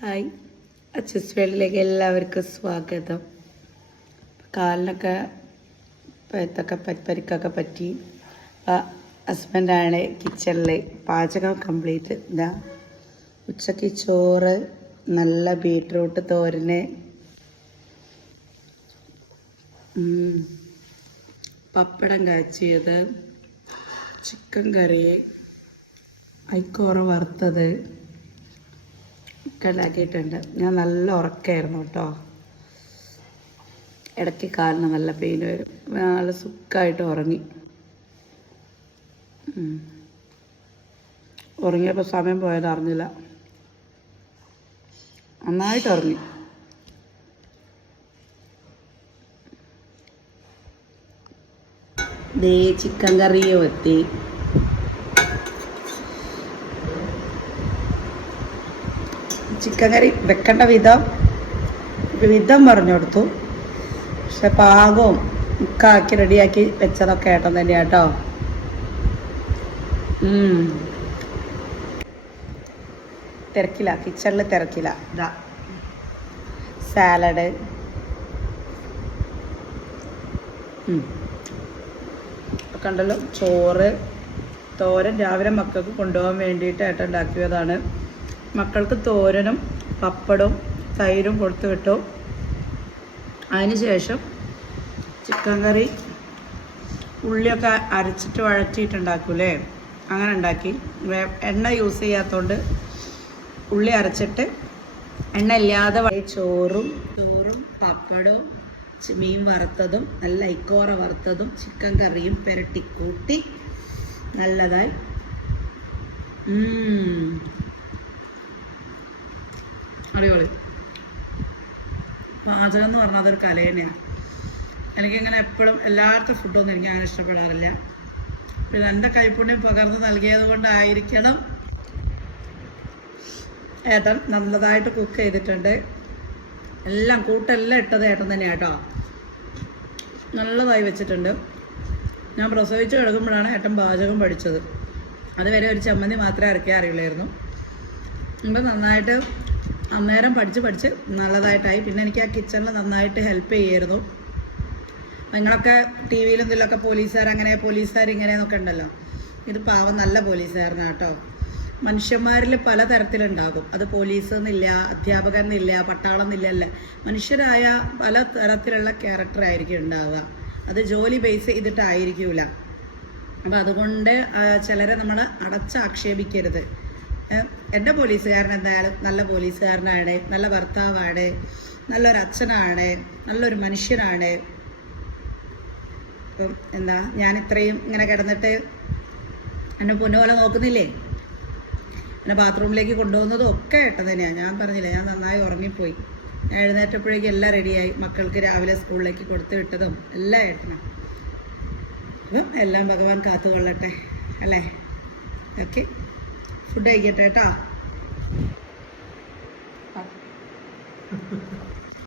Hi. അച്ചസ് വേൾഡിലേക്ക് എല്ലാവർക്കും സ്വാഗതം. കാലിനൊക്കെ പത്തൊക്കെ പരിക്കൊക്കെ പറ്റി. ഹസ്ബൻഡാണ് കിച്ചണിൽ പാചകം കംപ്ലീറ്റ്. ഇതാ ഉച്ചയ്ക്ക് ചോറ് നല്ല ബീട്രൂട്ട് തോരന്. പപ്പടം കാച്ചിയത്. ചിക്കൻ കറി. ഐക്കോറ വറുത്തത്. ഒക്കെ ഞാൻ നല്ല ഉറക്കമായിരുന്നു കേട്ടോ. ഇടയ്ക്ക് കാലിന് നല്ല പെയിൻ വരും. നല്ല സുഖമായിട്ട് ഉറങ്ങി. ഉറങ്ങിയപ്പോൾ സമയം പോയത് അറിഞ്ഞില്ല. നന്നായിട്ട് ഉറങ്ങി. ദേ ചിക്കൻ കറിയും എത്തി. ചിക്കൻ കറി വെക്കേണ്ട വിധം വിധം പറഞ്ഞു കൊടുത്തു പക്ഷെ പാകവും ഒക്കെ ആക്കി റെഡിയാക്കി വെച്ചതൊക്കെ ഏട്ടൻ തന്നെയാ കേട്ടോ. തിരക്കില്ല കിച്ചണിൽ തിരക്കില്ല ഇതാ. സാലഡ്. കണ്ടല്ലോ ചോറ്. തോരൻ രാവിലെ മക്കൾക്ക് കൊണ്ടുപോകാൻ വേണ്ടിയിട്ട് ഏട്ടൻ ഉണ്ടാക്കിയതാണ്. മക്കൾക്ക് തോരനും പപ്പടവും തൈരും കൊടുത്തു വിട്ടു. അതിനുശേഷം ചിക്കൻ കറി ഉള്ളിയൊക്കെ അരച്ചിട്ട് വഴറ്റിയിട്ടുണ്ടാക്കൂലേ? അങ്ങനെ ഉണ്ടാക്കി. എണ്ണ യൂസ് ചെയ്യാത്തതുകൊണ്ട് ഉള്ളി അരച്ചിട്ട് എണ്ണ ഇല്ലാതെ ചോറും ചോറും പപ്പടവും മീൻ വറുത്തതും നല്ല ഐക്കോറ വറുത്തതും ചിക്കൻ കറിയും പുരട്ടി കൂട്ടി നല്ലതായി. അടിപൊളി. പാചകം എന്ന് പറഞ്ഞാൽ അതൊരു കല തന്നെയാണ് എനിക്കിങ്ങനെ എപ്പോഴും എല്ലായിടത്തും ഫുഡൊന്നും എനിക്ക് അങ്ങനെ ഇഷ്ടപ്പെടാറില്ല. പിന്നെ എന്റെ കൈപ്പുണ്യം പകർന്ന് നൽകിയത് കൊണ്ടായിരിക്കണം ഏട്ടൻ നല്ലതായിട്ട് കുക്ക് ചെയ്തിട്ടുണ്ട്. എല്ലാം കൂട്ടെല്ലാം ഇട്ടത് ഏട്ടൻ തന്നെയാണ് കേട്ടോ നല്ലതായി വെച്ചിട്ടുണ്ട്. ഞാൻ പ്രസവിച്ച് കിടക്കുമ്പോഴാണ് ഏട്ടൻ പാചകം പഠിച്ചത്. അതുവരെ ഒരു ചമ്മന്തി മാത്രമേ അറിയുള്ളായിരുന്നു അപ്പം നന്നായിട്ട് അന്നേരം പഠിച്ച് പഠിച്ച് നല്ലതായിട്ടായി. പിന്നെ എനിക്ക് ആ കിച്ചണിൽ നന്നായിട്ട് ഹെൽപ്പ് ചെയ്യായിരുന്നു. നിങ്ങളൊക്കെ ടി വിയിലും ഇതിലൊക്കെ പോലീസുകാർ അങ്ങനെ പോലീസുകാർ ഇങ്ങനെ എന്നൊക്കെ ഉണ്ടല്ലോ. ഇത് പാവം നല്ല പോലീസുകാരനാണ് കേട്ടോ മനുഷ്യന്മാരിൽ പല തരത്തിലുണ്ടാകും. അത് പോലീസ് എന്നില്ല അധ്യാപകൻ എന്നില്ല പട്ടാളം എന്നില്ല അല്ല മനുഷ്യരായ പല തരത്തിലുള്ള ക്യാരക്ടർ ആയിരിക്കും ഉണ്ടാവുക. അത് ജോലി ബേസ് ചെയ്തിട്ടായിരിക്കൂല. അപ്പം അതുകൊണ്ട് ചിലരെ നമ്മൾ അടച്ചാക്ഷേപിക്കരുത്. എന്റെ പോലീസുകാരൻ എന്തായാലും നല്ല പോലീസുകാരനാണ് നല്ല ഭർത്താവാണ് നല്ലൊരു അച്ഛനാണ് നല്ലൊരു മനുഷ്യനാണ്. ഇപ്പം എന്താ ഞാൻ ഇത്രയും ഇങ്ങനെ കിടന്നിട്ട് എന്നെ പൊന്നുപോലെ നോക്കുന്നില്ലേ? എന്നെ ബാത്റൂമിലേക്ക് കൊണ്ടുപോകുന്നതും ഒക്കെ ഏട്ടൻ തന്നെയാണ് ഞാൻ പറഞ്ഞില്ലേ ഞാൻ നന്നായി ഉറങ്ങിപ്പോയി. എഴുന്നേറ്റപ്പോഴേക്കും എല്ലാം റെഡിയായി. മക്കൾക്ക് രാവിലെ സ്കൂളിലേക്ക് കൊടുത്തു വിട്ടതും എല്ലാം ഏട്ടനാണ് അപ്പം എല്ലാം ഭഗവാൻ കാത്തുകൊള്ളട്ടെ അല്ലേ? ഓക്കെ. ഫുഡ് കഴിക്കട്ടെ കേട്ടോ